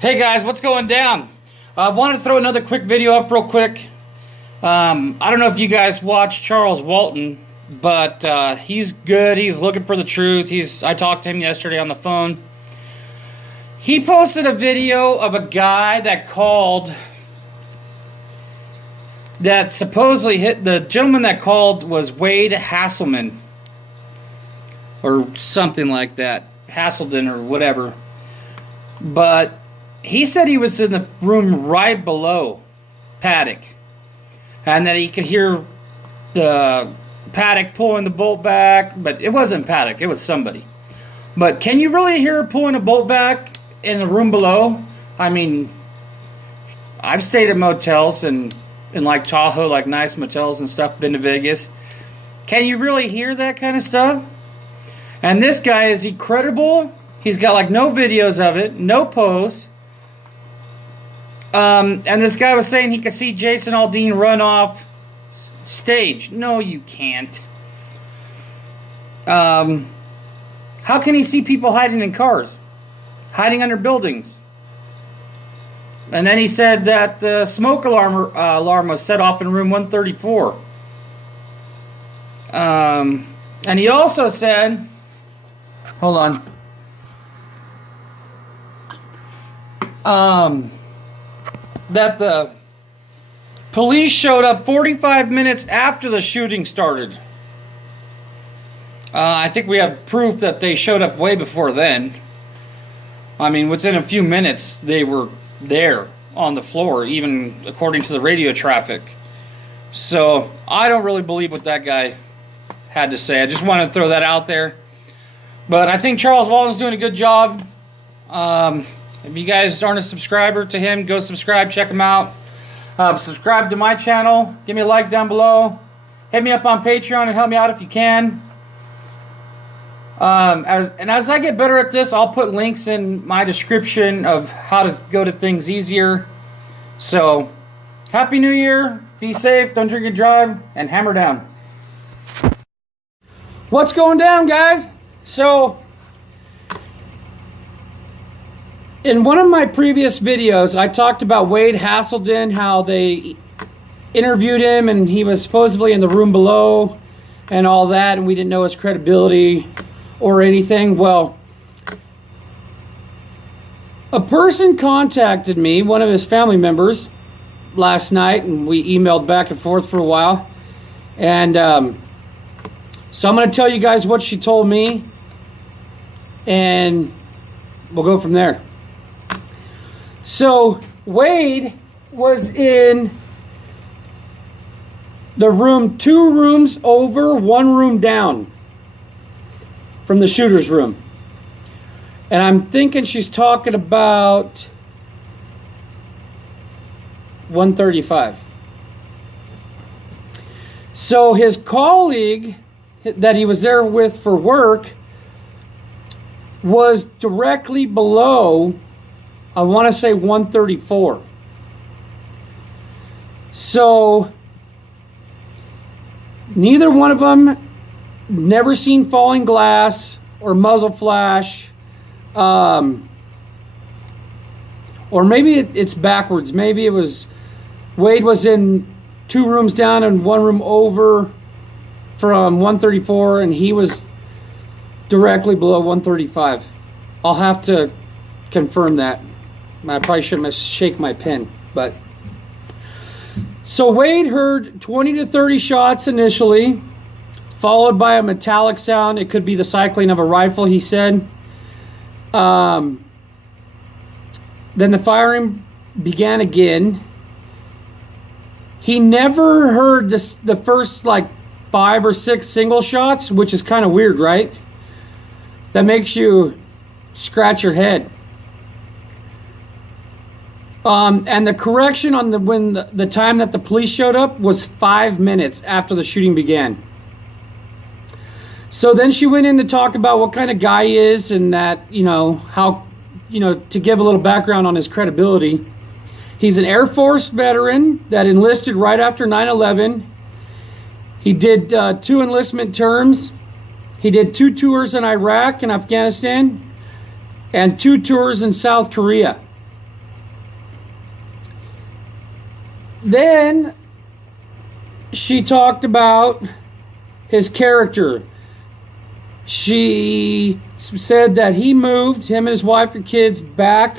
Hey guys, what's going down? I wanted to throw another quick video up real quick. I don't know if you guys watch Charles Walton, but he's good. He's looking for the truth. I talked to him yesterday on the phone. He posted a video of a guy that called, that supposedly hit, the gentleman that called was Wade Haselden or something like that, Haselden or whatever. But he said he was in the room right below Paddock, and that he could hear the Paddock pulling the bolt back, but it wasn't Paddock, it was somebody. But can you really hear pulling a bolt back in the room below? I mean, I've stayed at motels and in like Tahoe, like nice motels and stuff, been to Vegas. Can you really hear that kind of stuff? And this guy, is he credible? He's got like no videos of it, no posts. And this guy was saying he could see Jason Aldean run off stage. No, you can't. How can he see people hiding in cars? Hiding under buildings? And then he said that the smoke alarm was set off in room 134. And he also said, hold on, that the police showed up 45 minutes after the shooting started. I think we have proof that they showed up way before then. I mean, within a few minutes, they were there on the floor, even according to the radio traffic. So, I don't really believe what that guy had to say. I just wanted to throw that out there. But I think Charles Walton's doing a good job. If you guys aren't a subscriber to him, go subscribe, check him out. Subscribe to my channel, give me a like down below. Hit me up on Patreon and help me out if you can. As I get better at this, I'll put links in my description of how to go to things easier. So, Happy New Year, be safe, don't drink and drive, and hammer down. What's going down, guys? So, in one of my previous videos, I talked about Wade Haselden, how they interviewed him and he was supposedly in the room below and all that, and we didn't know his credibility or anything. Well, a person contacted me, one of his family members, last night, and we emailed back and forth for a while. And so I'm going to tell you guys what she told me, and we'll go from there. So, Wade was in the room 2 rooms over, 1 room down from the shooter's room. And I'm thinking she's talking about 135. So, his colleague that he was there with for work was directly below, I want to say 134. So, neither one of them never seen falling glass or muzzle flash. Or maybe it's backwards. Maybe it was Wade was in 2 rooms down and 1 room over from 134, and he was directly below 135. I'll have to confirm that. I probably shouldn't shake my pen, but so Wade heard 20 to 30 shots initially, followed by a metallic sound. It could be the cycling of a rifle, he said. Then the firing began again. He never heard the first like 5 or 6 single shots, which is kind of weird, right? That makes you scratch your head. And the correction on the time that the police showed up was 5 minutes after the shooting began. So then she went in to talk about what kind of guy he is, and that, how, to give a little background on his credibility. He's an Air Force veteran that enlisted right after 9/11. He did 2 enlistment terms. He did 2 tours in Iraq and Afghanistan and 2 tours in South Korea. Then she talked about his character. She said that he moved, him and his wife and kids, back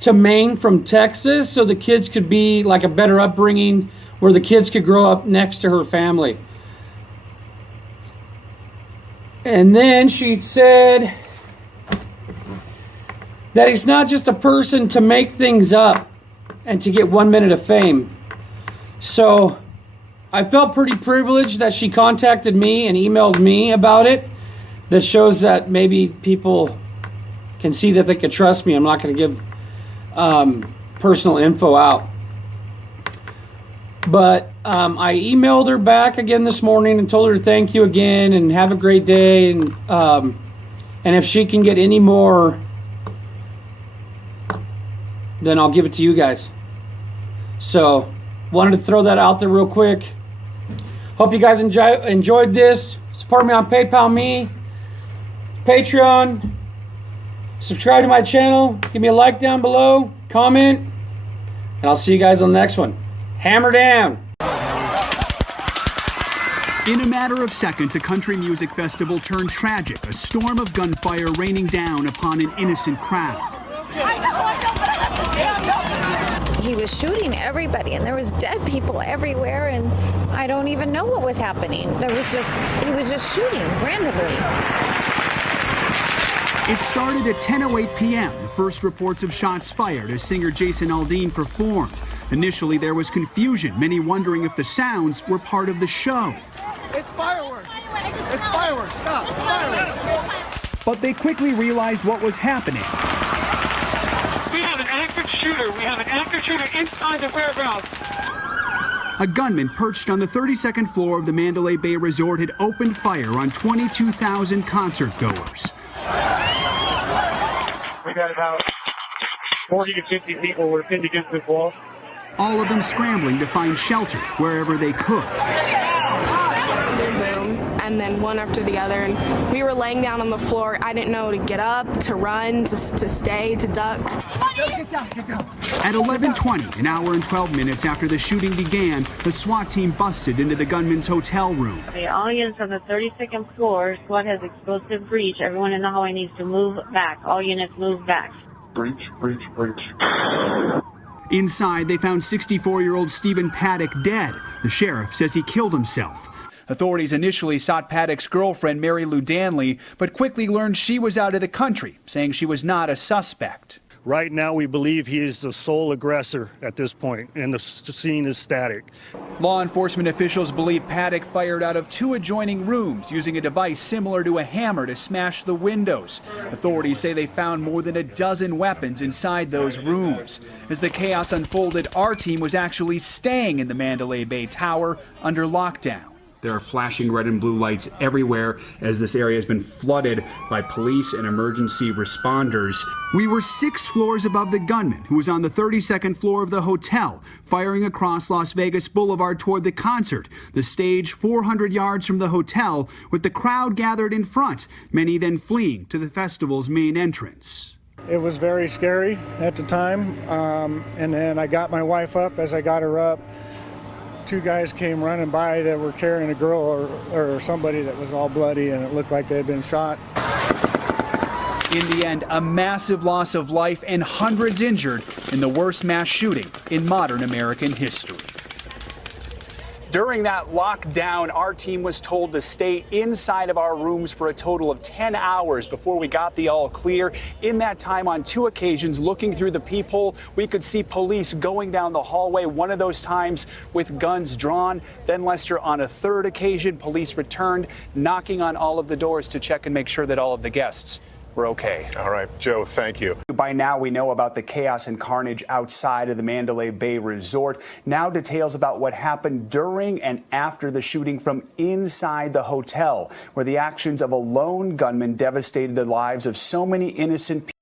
to Maine from Texas so the kids could be like a better upbringing where the kids could grow up next to her family. And then she said that he's not just a person to make things up and to get 1 minute of fame. So I felt pretty privileged that she contacted me and emailed me about it. That shows that maybe people can see that they can trust me. I'm not going to give personal info out. But I emailed her back again this morning and told her thank you again and have a great day. And if she can get any more, then I'll give it to you guys. So wanted to throw that out there real quick. Hope you guys enjoyed this. Support me on PayPal Me, Patreon. Subscribe to my channel. Give me a like down below. Comment. And I'll see you guys on the next one. Hammer down. In a matter of seconds, a country music festival turned tragic. A storm of gunfire raining down upon an innocent crowd. I know, but I have to stand up. He was shooting everybody, and there was dead people everywhere, and I don't even know what was happening. He was just shooting randomly. It started at 10:08 p.m. The first reports of shots fired as singer Jason Aldean performed. Initially, there was confusion, many wondering if the sounds were part of the show. It's fireworks! It's fireworks! Stop! It's fireworks! But they quickly realized what was happening. We have an active shooter. We have an active shooter inside the fairgrounds. A gunman perched on the 32nd floor of the Mandalay Bay Resort had opened fire on 22,000 concert goers. We got about 40 to 50 people were pinned against this wall. All of them scrambling to find shelter wherever they could. Boom, and then one after the other, and we were laying down on the floor. I didn't know to get up, to run, to stay, to duck. Get down, get down. At 11:20, an hour and 12 minutes after the shooting began, the SWAT team busted into the gunman's hotel room. All units on the 32nd floor, SWAT has explosive breach. Everyone in the hallway needs to move back. All units move back. Breach. Inside, they found 64-year-old Stephen Paddock dead. The sheriff says he killed himself. Authorities initially sought Paddock's girlfriend, Mary Lou Danley, but quickly learned she was out of the country, saying she was not a suspect. Right now, we believe he is the sole aggressor at this point, and the scene is static. Law enforcement officials believe Paddock fired out of 2 adjoining rooms using a device similar to a hammer to smash the windows. Authorities say they found more than a dozen weapons inside those rooms. As the chaos unfolded, our team was actually staying in the Mandalay Bay Tower under lockdown. There are flashing red and blue lights everywhere as this area has been flooded by police and emergency responders. We were 6 floors above the gunman, who was on the 32nd floor of the hotel, firing across Las Vegas Boulevard toward the concert. The stage 400 yards from the hotel, with the crowd gathered in front, many then fleeing to the festival's main entrance. It was very scary at the time, and then I got my wife up. As I got her up, 2 guys came running by that were carrying a girl or somebody that was all bloody, and it looked like they had been shot. In the end, a massive loss of life and hundreds injured in the worst mass shooting in modern American history. During that lockdown, our team was told to stay inside of our rooms for a total of 10 hours before we got the all clear. In that time, on 2 occasions, looking through the peephole, we could see police going down the hallway, one of those times with guns drawn. Then, Lester, on a 3rd occasion, police returned, knocking on all of the doors to check and make sure that all of the guests were okay. All right, Joe, thank you. By now, we know about the chaos and carnage outside of the Mandalay Bay Resort. Now details about what happened during and after the shooting from inside the hotel, where the actions of a lone gunman devastated the lives of so many innocent people.